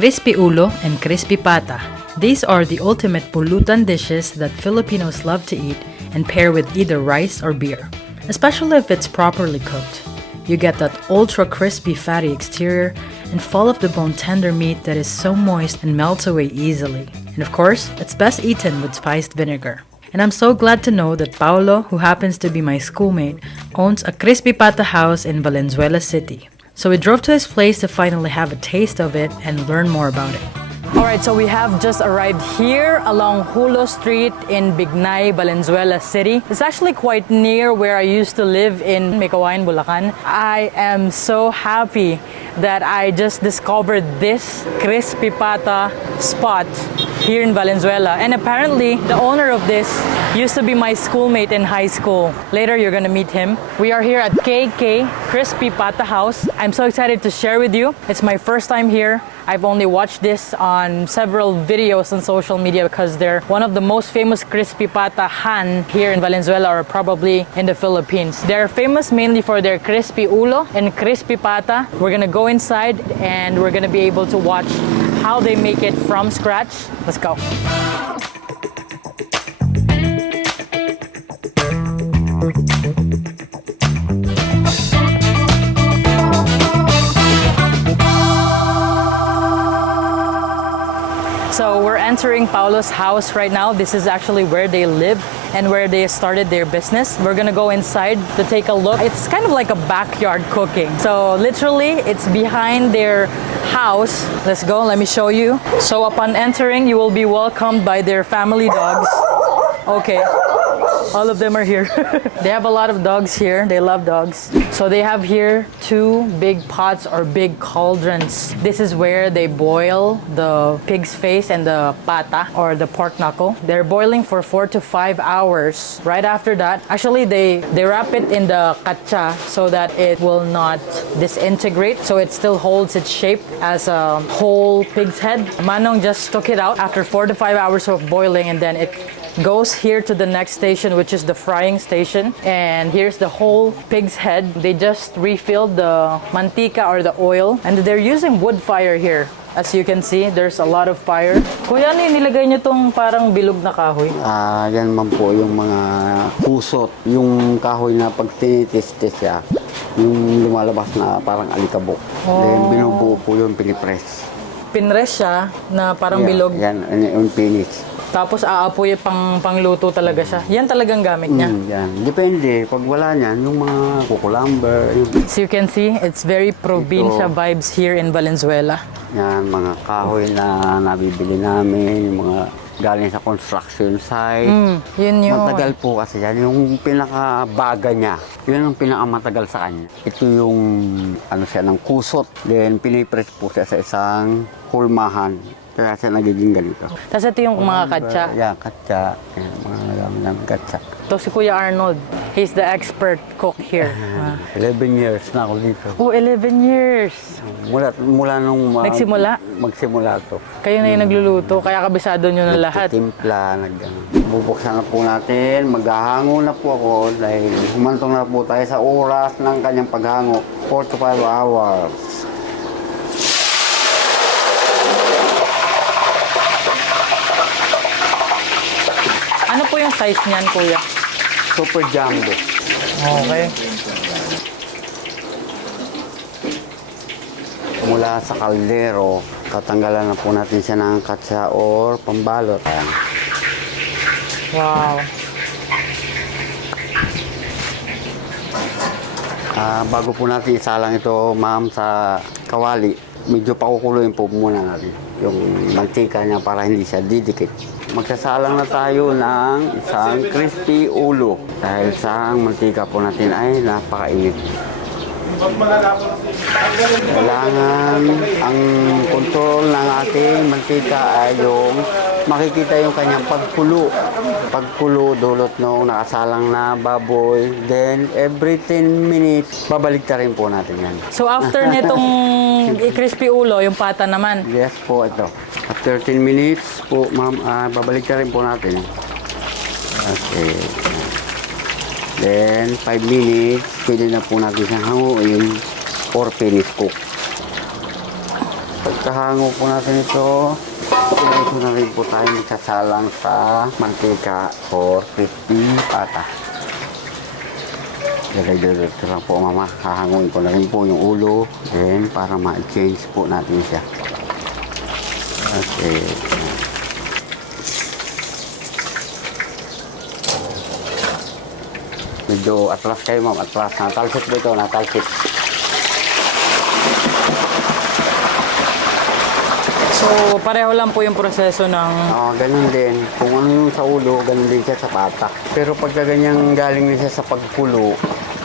Crispy ulo and crispy pata. These are the ultimate Pulutan dishes that Filipinos love to eat and pair with either rice or beer, especially if it's properly cooked. You get that ultra crispy fatty exterior and full of the bone tender meat that is so moist and melts away easily. And of course, it's best eaten with spiced vinegar. And I'm so glad to know that Paolo, who happens to be my schoolmate, owns a crispy pata house in Valenzuela City. So we drove to his place to finally have a taste of it and learn more about it. Alright, so we have just arrived here along Hulo Street in Bignay, Valenzuela City. It's actually quite near where I used to live in Mikawain, Bulacan. I am so happy that I just discovered this crispy pata spot here in Valenzuela. And apparently, the owner of this used to be my schoolmate in high school. Later, you're gonna meet him. We are here at KK Crispy Pata House. I'm so excited to share with you. It's my first time here. I've only watched this on several videos on social media because they're one of the most famous crispy pata han here in Valenzuela or probably in the Philippines. They're famous mainly for their crispy ulo and crispy pata. We're gonna go inside and we're gonna be able to watch how they make it from scratch. Let's go. So we're entering Paulo's house right now. This is actually where they live and where they started their business. We're gonna go inside to take a look. It's kind of like a backyard cooking. So literally, it's behind their house. Let's go, let me show you. So upon entering, you will be welcomed by their family dogs. Okay. All of them are here. They have a lot of dogs here. They love dogs. So they have here 2 big pots or big cauldrons. This is where they boil the pig's face and the pata or the pork knuckle. They're boiling for 4 to 5 hours. Right after that, actually they wrap it in the katsa so that it will not disintegrate. So it still holds its shape as a whole pig's head. Manong just took it out after 4 to 5 hours of boiling, and then it goes here to the next station, which is the frying station. And here's the whole pig's head. They just refilled the mantika or the oil, and they're using wood fire here. As you can see, there's a lot of fire. Kuya, ano yung nilagay niyo tong parang bilog na kahoy? Yan man po yung mga pusot. Yung kahoy na pag tinitestes siya, yung lumalabas na parang alikabok. Then binubuo po yung pinipress. Pinress siya na parang bilog. Yan, yung finish. Tapos aapoy pangluto talaga siya. Yan talagang gamit niya. Yan. Depende. Pag wala niyan, yung mga cucumber. So you can see, it's very probinsya vibes here in Valenzuela. Yan, mga kahoy na nabibili namin, yung mga galing sa construction site. Yun yun. Matagal po kasi yan. Yung pinakabaga niya, yun ang pinakamatagal sa kanya. Ito yung ano siya ng kusot. Then pinipress po siya sa isang hulmahan. Kaya siya nagiging ganito. Tapos ito yung mga katsa. Yeah, katsa. Yan, mga nagamit namin katsa. Ito si Kuya Arnold. He's the expert cook here. 11 years na ako dito. Oh, 11 years. Mula nung magsimula to. Kayo na yung nagluluto, kaya kabisado nyo na lahat. Timpla, bubuksan na po natin. Maghahango na po ako dahil humantong na po tayo sa oras ng kanyang paghango. 4 to 5 hours. Ano po yung size niyan, Kuya? Super jumbo. Okay. Mula sa kaldero, tatanggalan na po natin siya ng katsa or pambalot. Ayan. Wow. Bago po natin isalang ito, ma'am, sa kawali, medyo pakukuluin po muna natin yung mantika niya para hindi siya didikit. Magsasalang na tayo ng isang crispy ulo dahil sa mantika po natin ay napakainit. Kailangan ang kontrol ng ating mantika ay yung makikita yung kanyang pagkulo. Pagkulo dulot nung nakasalang na baboy. Then every 10 minutes, babalik na rin po natin yan. So after nitong crispy ulo, yung pata naman? Yes po, ito. After 10 minutes po, ma'am, babalik na rin po natin. Okay. Then 5 minutes, pwede na po natin siyang hanguin or finish cook. Pagka pagkahango po natin ito, ito na rin po tayo magsasalang sa mantika for crispy pata. Dito lang po mama, hahanguin ko na rin po yung ulo, then para ma-change po natin siya. Okay. Medyo atras kayo ma'am, atras. Natalsik dito, natalsik. So, pareho lang po yung proseso ng... Ganun din. Kung ano yung sa ulo, ganun din siya sa pata. Pero pagka ganyang galing na siya sa pagkulo,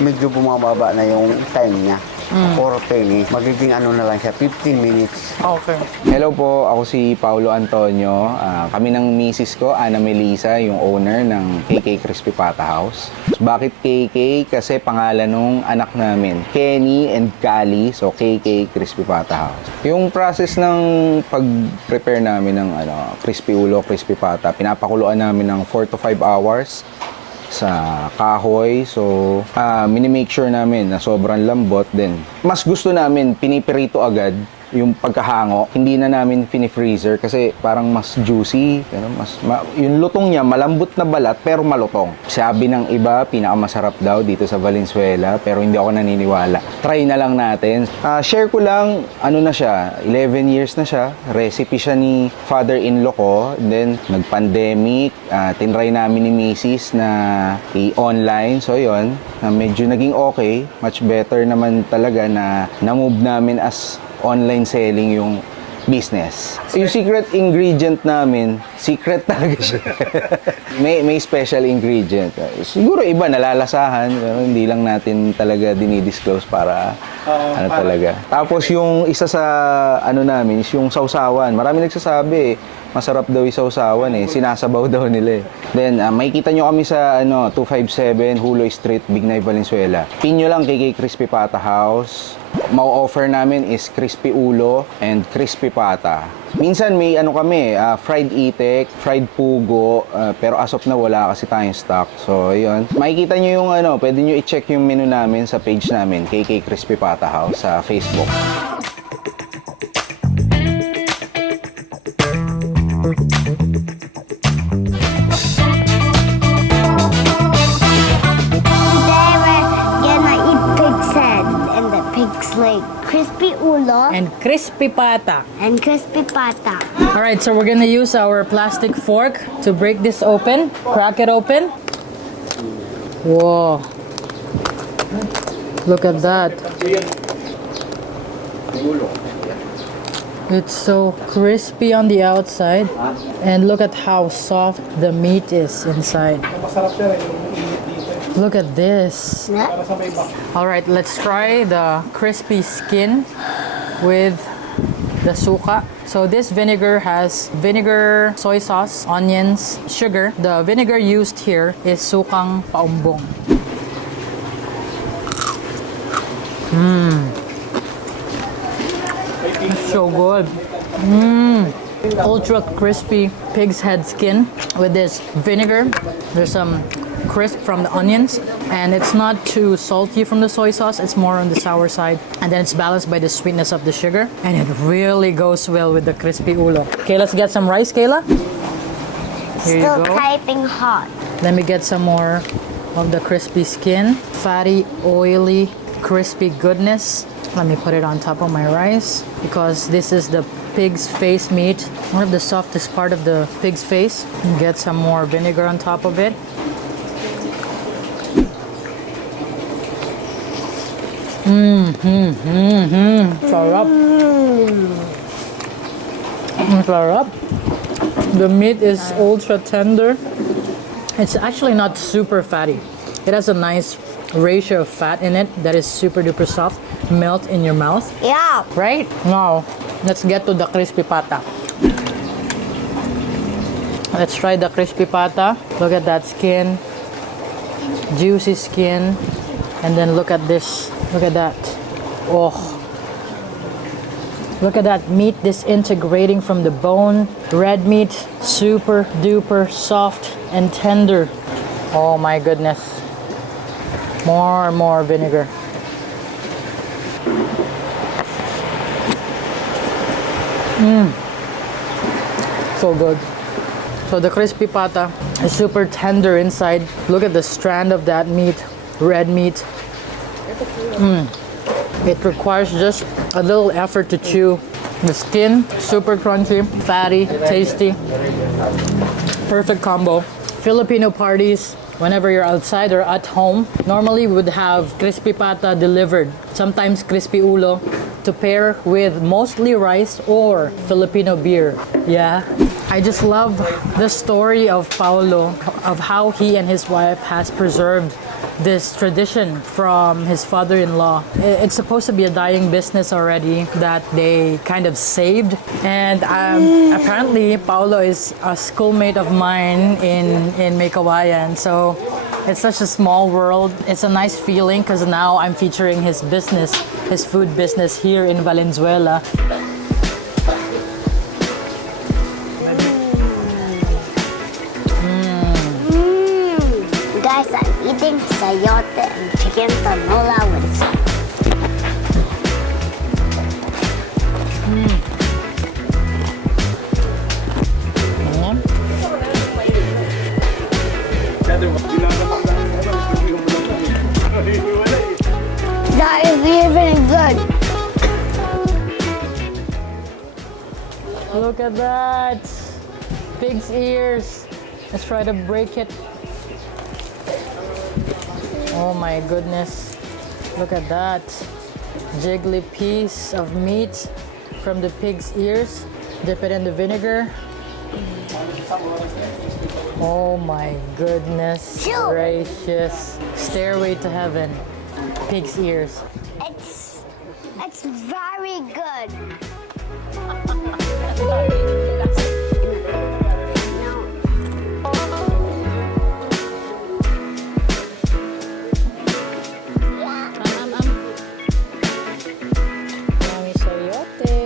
medyo bumababa na yung time niya. 4 10, magiging ano na lang siya, 15 minutes. Okay. Hello po, ako si Paulo Antonio. Kami ng misis ko, Ana Melisa, yung owner ng KK Crispy Pata House. Bakit KK? Kasi pangalan nung anak namin, Kenny and Kali, so KK Crispy Pata House. Yung process ng pag-prepare namin ng crispy ulo, crispy pata, pinapakuluan namin ng 4 to 5 hours sa kahoy. So, minimake sure namin na sobrang lambot din. Mas gusto namin pinipirito agad yung pagkahango. Hindi na namin fini-freezer kasi parang mas juicy. Yung lutong niya, malambot na balat pero malutong. Sabi ng iba, pinakamasarap daw dito sa Valenzuela pero hindi ako naniniwala. Try na lang natin. Share ko lang, ano na siya, 11 years na siya. Recipe siya ni father-in-law ko. Then, nag-pandemic. Tinry namin ni Mrs. na i-online. So, yun. Medyo naging okay. Much better naman talaga na na-move namin as online selling yung business. Yung secret ingredient namin, secret talaga siya. may special ingredient. Siguro iba nalalasahan, pero hindi lang natin talaga dinidisclose para talaga. Tapos yung isa sa namin is yung sausawan. Marami nagsasabi masarap daw yung sausawan sinasabaw daw nila Then makikita nyo kami sa 257 Hulo Street, Bignay, Valenzuela. Pin nyo lang KK Crispy Pata House. Mau-offer namin is crispy ulo and crispy pata. Minsan may kami, fried itik, fried pugo, pero as of na wala kasi tayong stock. So, yun. Makikita nyo yung pwede nyo i-check yung menu namin sa page namin, KK Crispy Pata House sa Facebook. Like crispy ulo And crispy pata. and crispy pata. Alright, so we're gonna use our plastic fork to break this open. Crack it open. Whoa. Look at that. It's so crispy on the outside. And look at how soft the meat is inside. Look at this. Alright, let's try the crispy skin with the suka. So this vinegar has vinegar, soy sauce, onions, sugar. The vinegar used here is sukang paumbong. It's so good. Ultra crispy pig's head skin with this vinegar. There's some crisp from the onions, and it's not too salty from the soy sauce. It's more on the sour side, and then it's balanced by the sweetness of the sugar, and it really goes well with the crispy ulo. Okay, let's get some rice, Kayla. Here Still you go. typing hot. Let me get some more of the crispy skin. Fatty, oily, crispy goodness. Let me put it on top of my rice because this is the pig's face meat, one of the softest part of the pig's face. Get some more vinegar on top of it. Sarap. Sarap. The meat is ultra tender. It's actually not super fatty. It has a nice ratio of fat in it that is super duper soft, melt in your mouth. Yeah. Right? Now, let's get to the crispy pata. Let's try the crispy pata. Look at that skin. Juicy skin. And then look at this. Look at that. Oh. Look at that meat disintegrating from the bone. Red meat, super duper soft and tender. Oh my goodness. More and more vinegar. So good. So the crispy pata is super tender inside. Look at the strand of that meat, red meat. It requires just a little effort to chew. The skin, super crunchy, fatty, tasty. Perfect combo. Filipino parties, whenever you're outside or at home, normally we would have crispy pata delivered. Sometimes crispy ulo to pair with mostly rice or Filipino beer. Yeah. I just love the story of Paulo, of how he and his wife has preserved this tradition from his father-in-law. It's supposed to be a dying business already that they kind of saved. And apparently, Paulo is a schoolmate of mine in Meycauayan. So it's such a small world. It's a nice feeling because now I'm featuring his business, his food business here in Valenzuela. Guys, I'm eating sayote and chicken tinola with sauce. That is even good. Look at that! Pig's ears. Let's try to break it. Oh my goodness. Look at that. Jiggly piece of meat from the pig's ears. Dip it in the vinegar. Oh my goodness gracious. Stairway to heaven. Pig's ears. It's very good. Mami sayote.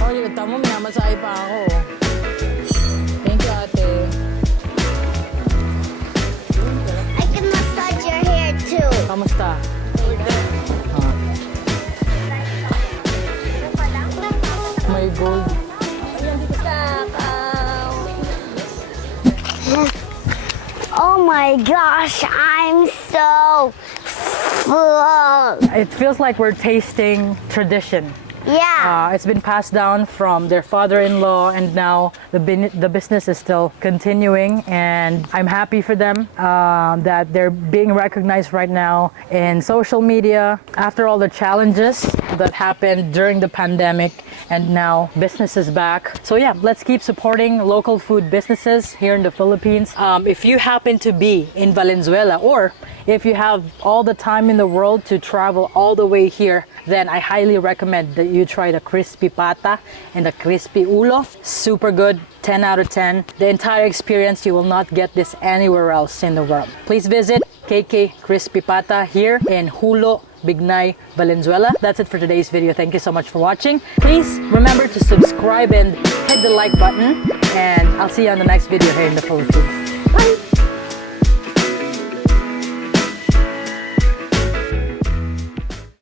Oh, yung tamo, minamasahe pa ako. Thank you, ate. I can massage your hair too. Kamusta? May gold. Oh my gosh, I'm so full. It feels like we're tasting tradition. Yeah. It's been passed down from their father-in-law, and now the business is still continuing, and I'm happy for them that they're being recognized right now in social media after all the challenges that happened during the pandemic, and now business is back. So yeah, let's keep supporting local food businesses here in the Philippines. If you happen to be in Valenzuela, or if you have all the time in the world to travel all the way here, then I highly recommend that you try the crispy pata and the crispy ulo. Super good, 10 out of 10. The entire experience, you will not get this anywhere else in the world. Please visit KK Crispy Pata here in Hulo, Bignay, Valenzuela. That's it for today's video. Thank you so much for watching. Please remember to subscribe and hit the like button, and I'll see you on the next video here in the Philippines. Bye.